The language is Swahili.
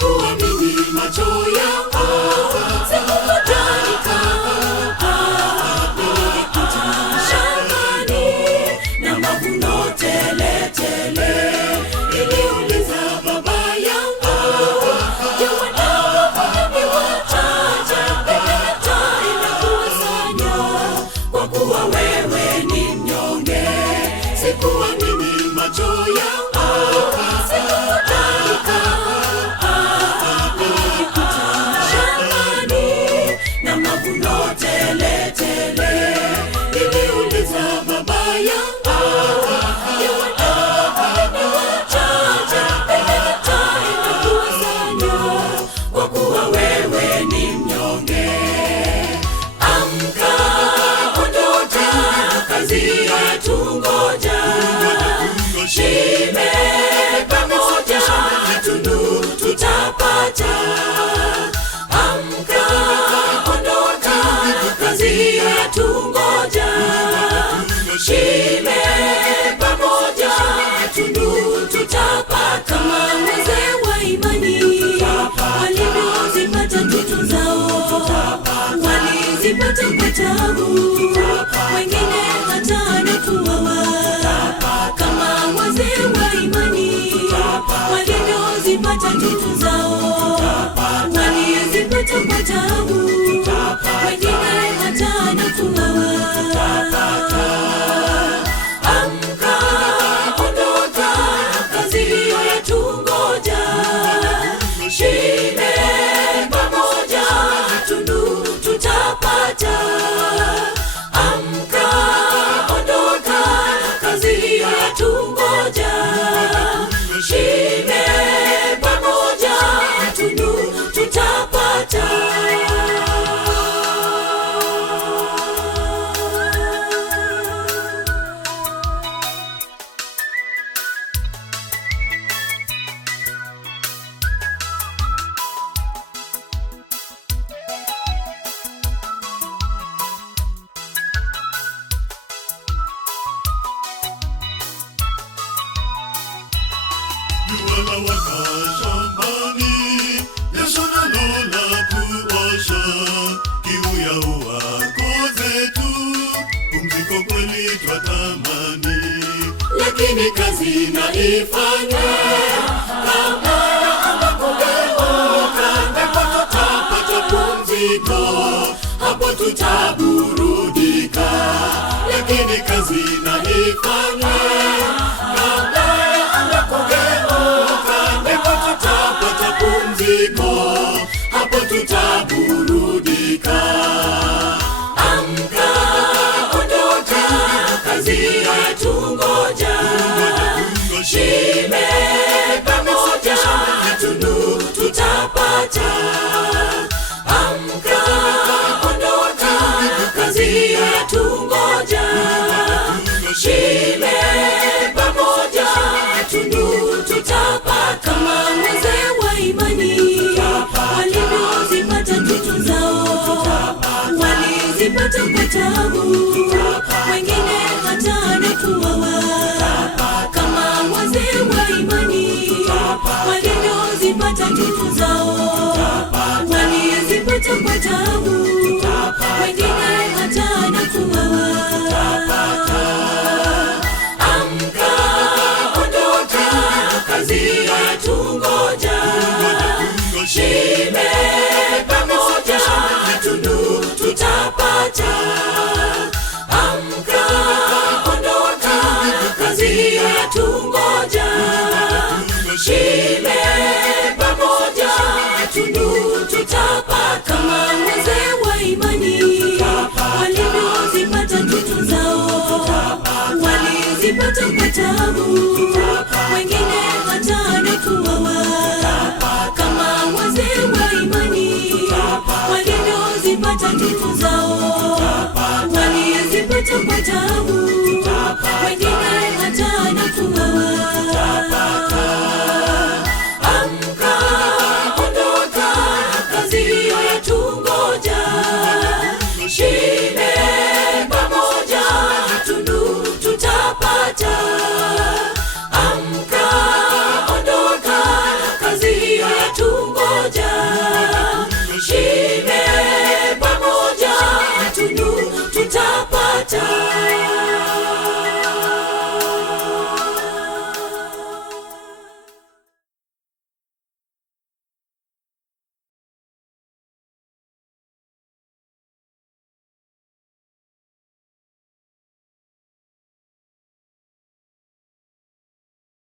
sikuamini macho yangu, sikukutanika. Nilikuta shambani na mavuno tele tele. Niliuliza baba yangu, je, wanavuna ni wachache? Peleta inakuwasanya, kwa kuwa wewe ni mnyonge. Sikuamini macho yangu, sikukutanika. Nilikuta shambani na mavuno tele tele. Niliuliza baba yangu, je, wanavuna ni wachache? Peleta inakuwasanya, kwa kuwa wewe ni mnyonge. Amka, ondoka, kazi yetu ngoja. Shime pamoja, tunu tutapata. Amka, ondoka, kazi yetu ngoja. Shime pamoja, tunu tutapata. Kama wazee wa imani walivyozipata ndoto zao, walizipata kwa taabu, wengine hata na kuuawa. Kama wazee wa imani walivyozipata ndoto zao, walizipata kwa taabu, wengine hata na kuuawa. Amka, ondoka, kazi hiyo yetu ngoja. Shime pamoja, tunu tutapata. Amka, ondoka, kazi hiyo yetu ngoja. Shime pamoja, tunu tutapata. Jua lawaka shambani, jasho nalo latuosha. Kiu ya wako zetu, pumziko kweli twatamani. Lakini kazi na ifanye kabla ya anga kugeuka, ndipo tutapata pumziko, hapo tutaburudika. Lakini kazi na ifanye kabla ya anga kugeuka, ndipo tutapata pumziko, hapo tutaburudika. Amka, ondoka, kazi yetu ngoja. Shime pamoja, tunu tutapata. Amka, ondoka, kazi yetu ngoja. Shime pamoja, tunu tutapata. Kama wazee wa imani walivyozipata ndoto zao, walizipata kwa taabu, wengine hata na kuuawa. Kama wazee wa imani walivyozipata ndoto zao, walizipata kwa taabu, wengine hata na kuuawa. Amka, ondoka, kazi yetu ngoja. Shime pamoja, tunu tutapata. Amka, ondoka, kazi yetu ngoja. Shime pamoja, tunu tutapata. Kama wazee wa imani walivyozipata ndoto zao, walizipata kwa taabu, wengine